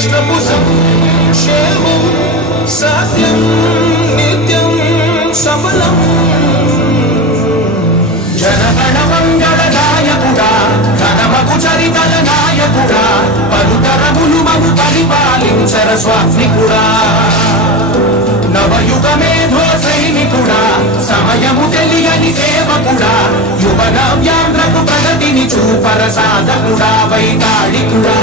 రాష్ట్రపు సంక్షేమం సత్యం నిత్యం సఫలం జనగణ మంగళ నాయకుడా ఘనమగు చరితల నాయకుడా పలుతరములు మగు పరిపాలించర స్వామికుడా నవయుగ మేధో సైనికుడా సమయము తెలియని సేవకుడా యువ నవ్యాంధ్రకు ప్రగతిని చూపర సాధకుడా వైతాళికుడా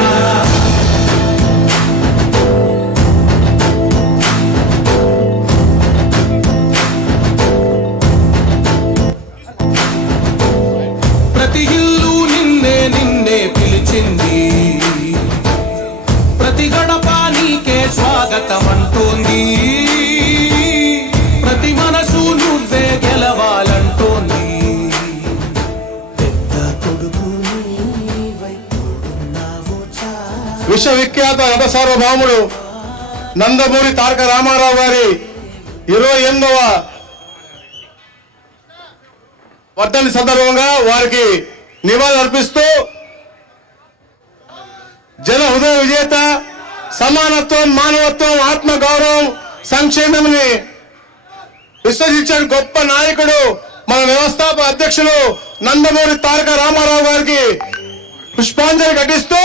ప్రతి ఇల్లు నిన్నే నిన్నే పిలిచింది ప్రతి గడప నీకే స్వాగతం అంటోంది ప్రతి మనసు నువ్వే గెలవాలంటోంది విశ్వవిఖ్యాత నట సార్వభౌముడు నందమూరి తారక రామారావు గారి 28వ వర్ధంతి సందర్భంగా వారికి నివాళులు అర్పిస్తూ జన హృదయ విజేత సమానత్వం మానవత్వం ఆత్మ గౌరవం సంక్షేమాన్ని విశ్వసించిన గొప్ప నాయకుడు మన వ్యవస్థాపక అధ్యక్షులు నందమూరి తారక రామారావు గారికి పుష్పాంజలి ఘటిస్తూ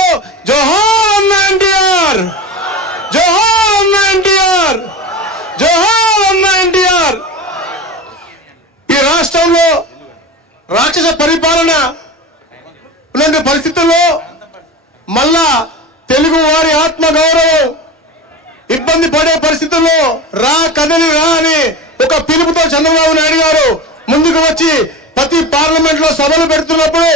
జోహార్ ఎన్టీఆర్ జోహార్ ఎన్టీఆర్ జోహార్ ఎన్టీఆర్. ఈ రాష్ట్రంలో రాక్షస పరిపాలన ఇలాంటి పరిస్థితుల్లో మళ్ళా తెలుగు వారి ఆత్మ గౌరవం ఇబ్బంది పడే పరిస్థితుల్లో రా కదలి రా అని ఒక పిలుపుతో చంద్రబాబు నాయుడు గారు ముందుకు వచ్చి ప్రతి పార్లమెంట్ లో సభలు పెడుతున్నప్పుడు